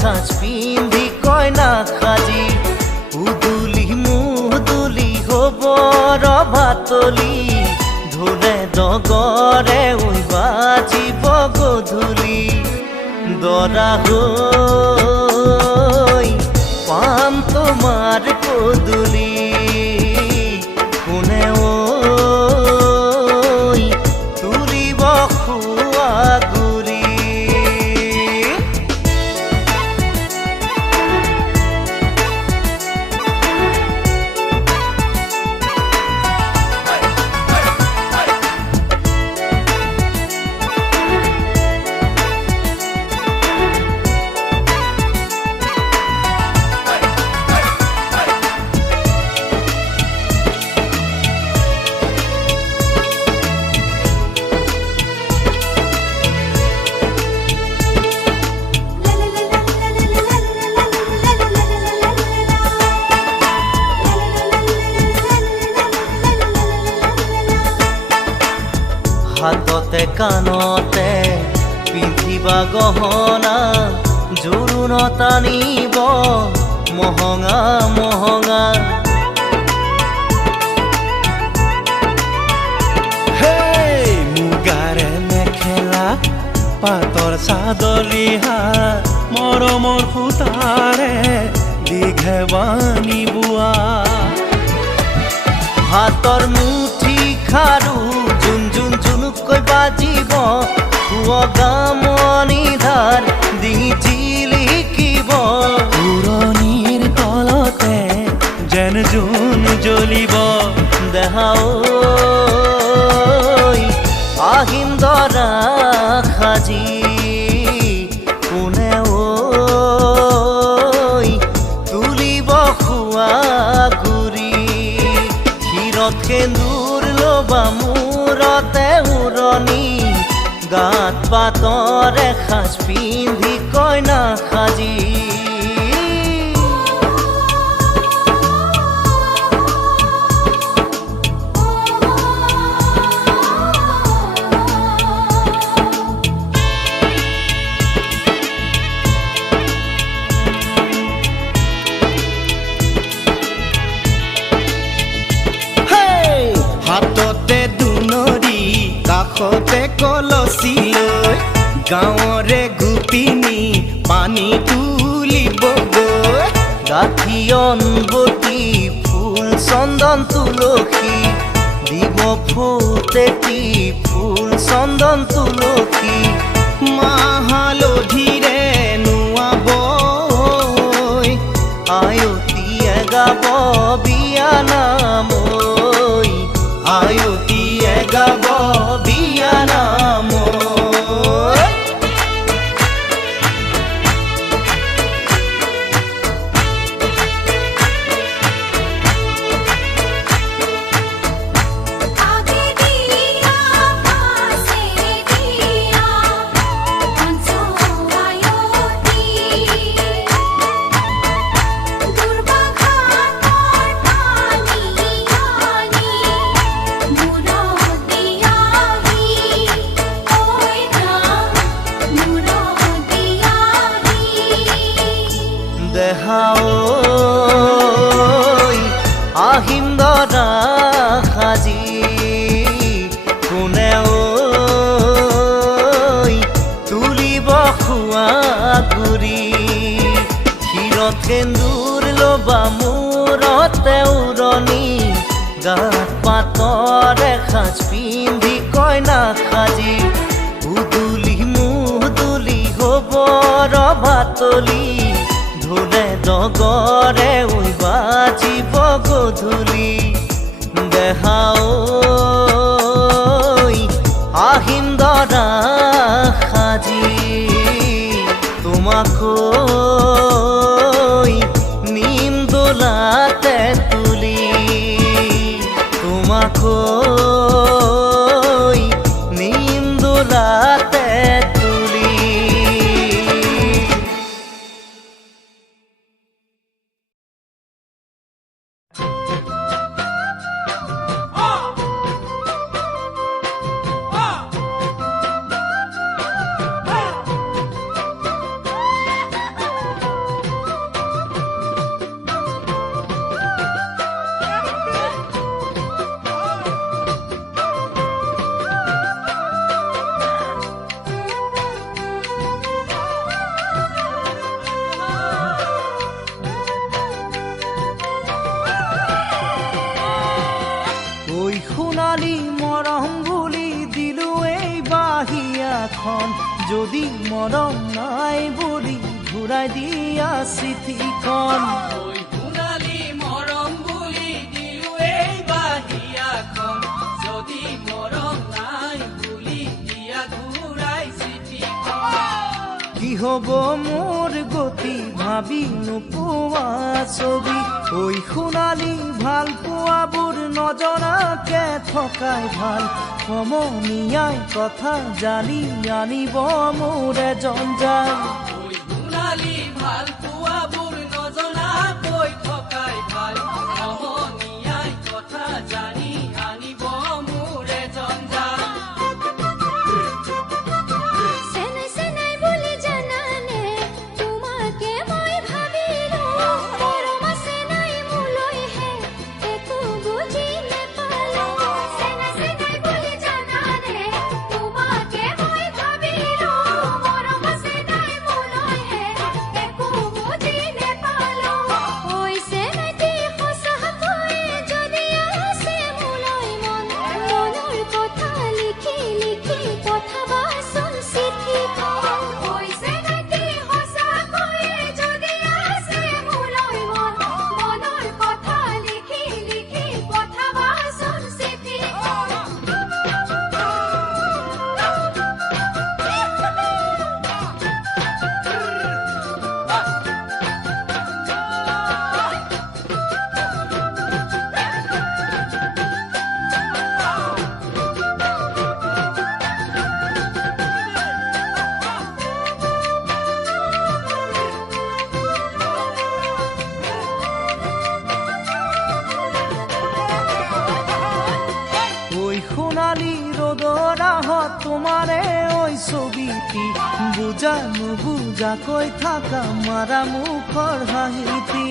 সাজ পিন্ধি কইনা সাজি উদুলি মুদুলি হব ৰভাতলি ঢোলে ডগৰে উই বাজিব গধূলি দৰা হৈ পাম তোমাৰ পদূলি কোনে ঐ তুলিব খোৱা গুৰি হাততে কাণতে পিন্ধিবা গহনা জোৰোণত আনিব মহঙা মহঙা মুগাৰে মেখেলা পাতৰ চাদৰ ৰিহা মৰমৰ সূতাৰে দীঘে বানি বোৱা হাতৰ মুঠি খাৰু জুন জুন জুনুকৈ বাজিব গামনি ধাৰ ডিঙি জিলিকিব পুৰণিৰ তলতে যেন জোন জ্বলিব দেহা ঐ আহিম দৰা সাজি কোনে ঐ তুলিব খোৱা গুৰি ক্ষীৰত সেন্দুৰ ল'বা মূৰতে উৰণি গাত পাতৰে সাজ পিন্ধি কইনা সাজি হাততে দুনৰি কাষতে কলচি লৈ গাঁৱৰে গোপিনী পানী তুলিবগৈ গাঁঠি অনবতী ফুল চন্দন তুলসী দিব ফুটেতি ফুল চন্দন তুলসী মাহালধিৰে নোৱাব আয়তীয়ে গাব বিয়া নাম আয়তীয়ে গাব বিয়া নাম দেহা ঐ আহিম দৰা সাজি কোনে ঐ তুলিব খোৱা গুৰি ক্ষীৰত সেন্দুৰ ল'বা মূৰতে উৰণি গাত পাতৰে সাজ পিন্ধি কইনা সাজি উদুলি মুদুলি হব ৰভাতলি ঢোলে ডগৰে উই বাজিব গধূলি দেহা ঐ আহিম দৰা সাজি তোমাকৈ নিম দোলাতে তুলি তোমাকৈ নিম দোলাতে তুলি এখন যদি মৰম নাই বুলি ঘূৰাই দিয়া চিঠিখন ঐ সোণালী মৰম বুলি দিলো এই বাহিয়াখন যদি মৰম নাই বুলি দিয়া ঘূৰাই চিঠিখন কি হব মোৰ গতি ভাবি নোপোৱা ছবি ঐ সোণালী ভাল পোৱাবোৰ নজনাকে থকাই ভাল সমনীয়াই কথা জানি আনিব মোৰ জঞ্জাল ঐ সোণালী ভাল পোৱাবোৰ নজনাকৈ থকাই ভাল সমনীয়াই কথা জানি আনিব মোৰে জঞ্জাল চেনাই চেনাই বুলি জানানে তোমাকে মই ভাবিলো মৰম আছে নাই মোলৈহে একো বুজি নেপালো চেনাই চেনাই বুলি জানানে তোমাকে মই ভাবিলো মৰম আছে নাই মোলৈহে একো বুজি নেপালো ঐ চেনাইটি সঁচাকৈ যদি আছে মোলৈ মনৰ কথা লিখি লিখি পঠাবাচোন চিঠিখন ঐ চেনাইটি সঁচাকৈ যদি আছে মোলৈ মনৰ কথা লিখি লিখি পঠাবাচোন চিঠিখন ঐ সোণালী ৰ'দৰ আহত তোমাৰে ঐ ছবিটি বুজা নুবুজাকৈ থাকা মাৰা মুখৰ হাঁহিটি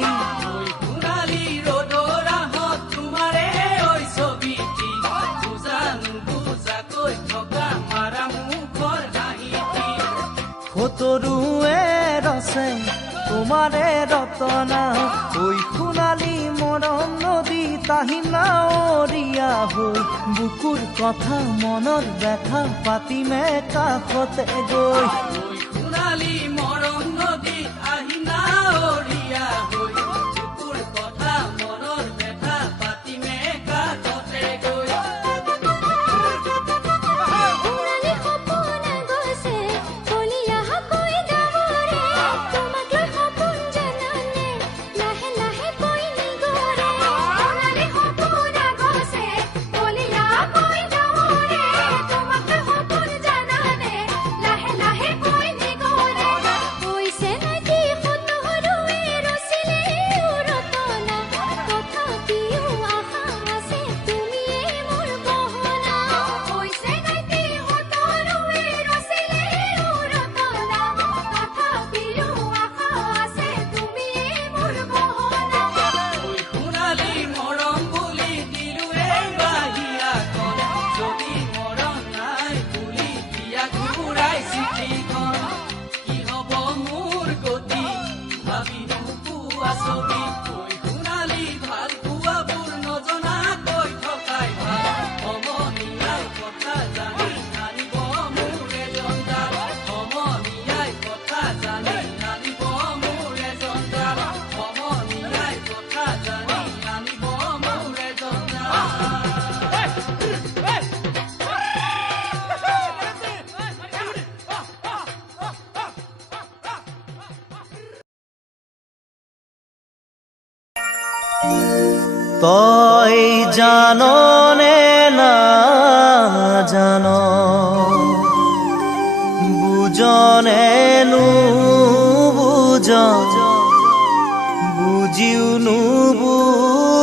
ঐ সোণালী ৰ'দৰ আহত তোমাৰে ঐ ছবিটি বুজা নুবুজাকৈ থকা মাৰা মুখৰ হাঁহিটি ফটৰুৱে ৰচে তোমাৰে ৰতনা ঐ সোণালী মৰম নদী তাহি নাৱৰীয়া হৈ বুকুৰ কথা মনৰ ব্যথা পাতিমে কাষতে গৈ ঐ সোণালী মৰম নদীত আহি নাৱৰীয়া হৈ বুকুৰ কথা মনৰ ব্যথা পাতিমে কাষতে গৈ সোণালী সপোন গৈছে কলিয়াকৈ গাৱৰে তোমাক লৈ সপোন জানানে লাহে লাহে কৈ নিগৰে সোণালী সপোন গৈছে কলিয়াকৈ গাৱৰে তোমাক লৈ সপোন জানানে লাহে লাহে কৈ নিগৰে কৈছে নাকি সতৰুৱে ৰচিলে ৰতনা তথাপিও আশা আছে তুমিয়ে মোৰ গহনা কৈছে নাকি সতৰুৱে ৰচিলে ৰতনা তথাপিও আশা আছে তুমিয়ে মোৰ গহনা ঐ সোণালী মৰম বুলি দিলো এই বাহিয়াখন যদি মৰম নাই বুলি দিয়া ঘূৰাই চিঠিখন কি হব মোৰ গতি ভাবি নোপোৱা ছবি ঐ সোণালী ভাল পোৱাবোৰ নজনাকৈ থকাই ভাল সমনীয়াই কথা জানি আনিব মোৰে জঞ্জাল সমনীয়াই কথা জানি আনিব মোৰে জঞ্জাল সমনীয়াই কথা জানি আনিব মোৰে জঞ্জাল তই জাননে না জান বুজনে নুবুজ বুজিও নুবুজিলি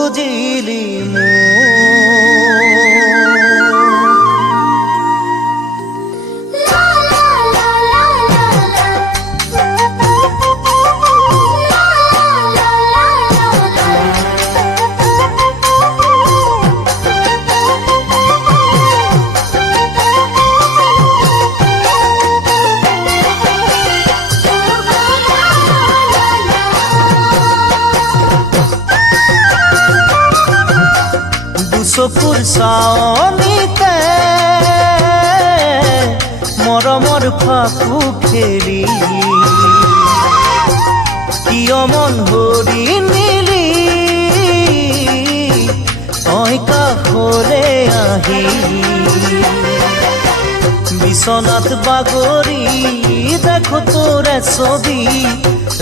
লা লা লা লা লা লা লা লা চকুৰ চাৱনিতে মৰমৰ মনৰ ফাকু খেলি কিয় মন হৰি নিলি তই কাষৰে আহি বিছনাত বাগৰি দেখো তোৰে ছবি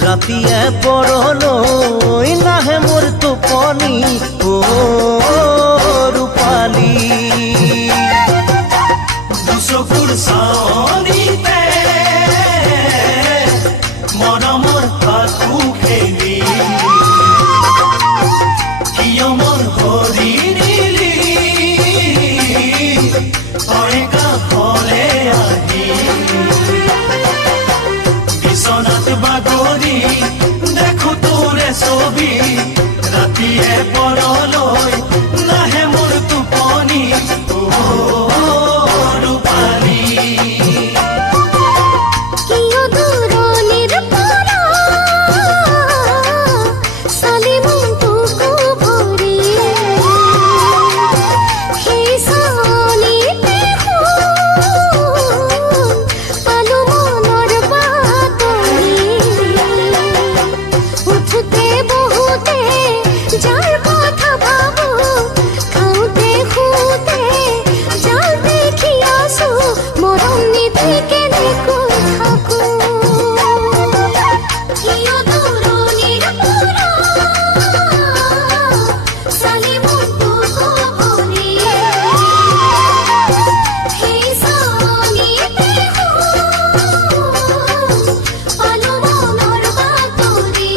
ৰাতিয়ে পৰলৈ নাহে মোৰ টোপনি অ ৰূপালী দুচকুৰ চাৱনিতে মৰমৰ ফাকু খেলি কিয় মন হৰি নিলি তই কাষৰে আহি বিছনাত বাগৰি দেখো তোৰে ছবি ৰাতিয়ে পৰলৈ নাহে মোৰ টোপনি কিয় দূৰণিৰ পৰা চালি মনটোকো ভৰি সেই চাৱনিতে পালো মনৰ বাতৰি উঠোতে বহুতে যাৰ কথা ভাবো খাওঁতে শুওঁতে যাৰ দেখি আছো মৰম নিদি কেনেকৈ থাকো কিয় দূৰণিৰ পৰা চালি মনটোকো ভৰি সেই চাৱনিতে পালো মনৰ বাতৰি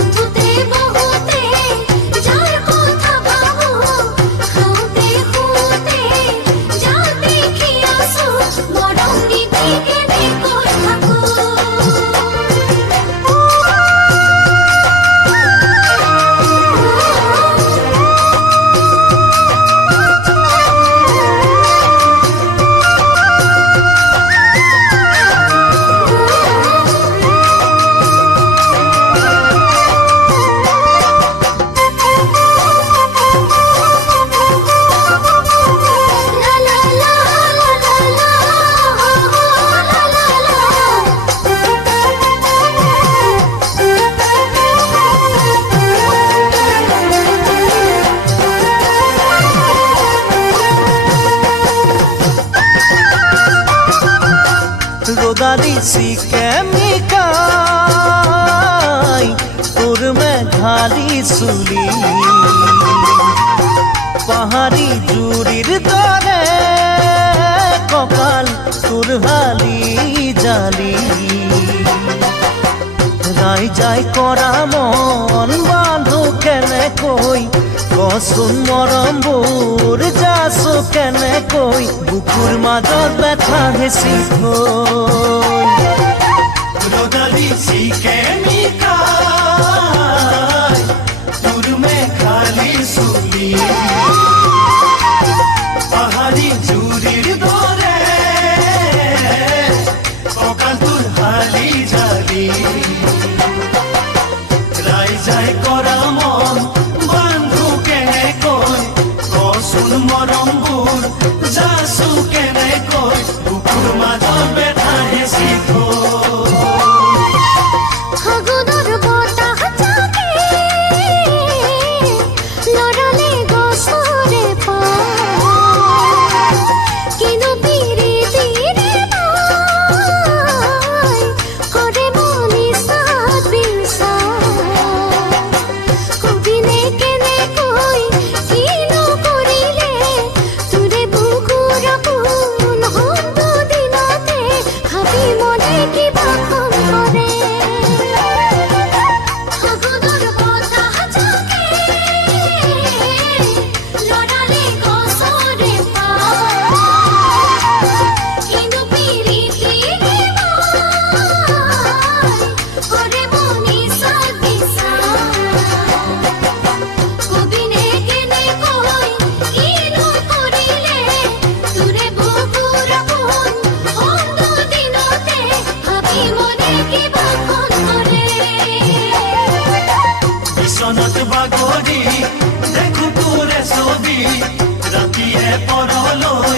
উঠোতে বহুতে যাৰ কথা ভাবো খাওঁতে শুওঁতে যাৰ দেখি আছো মৰম নিদি কেনেকৈ থাকো ৰোদাৰি শিকেমিকাই তোৰ মেঘালি চুলি পাহাড়ি জুৰিৰ দৰে কপাল তোৰ হালি জালি ৰাই যাই কৰা মন বান্ধো কেনেকৈ কচোন মৰমবোৰ যাচো কেনেকৈ বুকুৰ মাজত ব্যথা হেঁচি থৈ ৰদালি শিকেমিকাই তোৰ মেঘালি চুলি পাহাড়ি জুৰিৰ দৰে কঁকাল তোৰ হালি জালি ৰাইজাই কৰা মন বান্ধো কেনেকৈ কচোন মৰমবোৰ যাচো কেনেকৈ বুকুৰ মাজত ব্যথা হেঁচি থৈ ফাগুনৰ বতাহ জাকে লৰালে গছৰে পাত কিনো পিৰিতিৰে বাই কৰে মনি সাত বিচাৰ কবিনে কেনেকৈ কিনো কৰিলে তোৰে বুকুৰ আপোন হন্ত দিনতে ভাবি মনে কিবা খন কৰে ফাগুনৰ বতাহ জাকে লৰালে গছৰে পাত কিনো পিৰিতিৰে বাই কৰে মনি সাত বিচাৰ কবিনে কেনেকৈ কিনো কৰিলে তোৰে বুকুৰ আপোন হন্ত দিনতে ভাবি মনে কিবা খন কৰে বিছনাত বাগৰি দেখো তোৰে ছবি ৰাতিয়ে পৰলৈ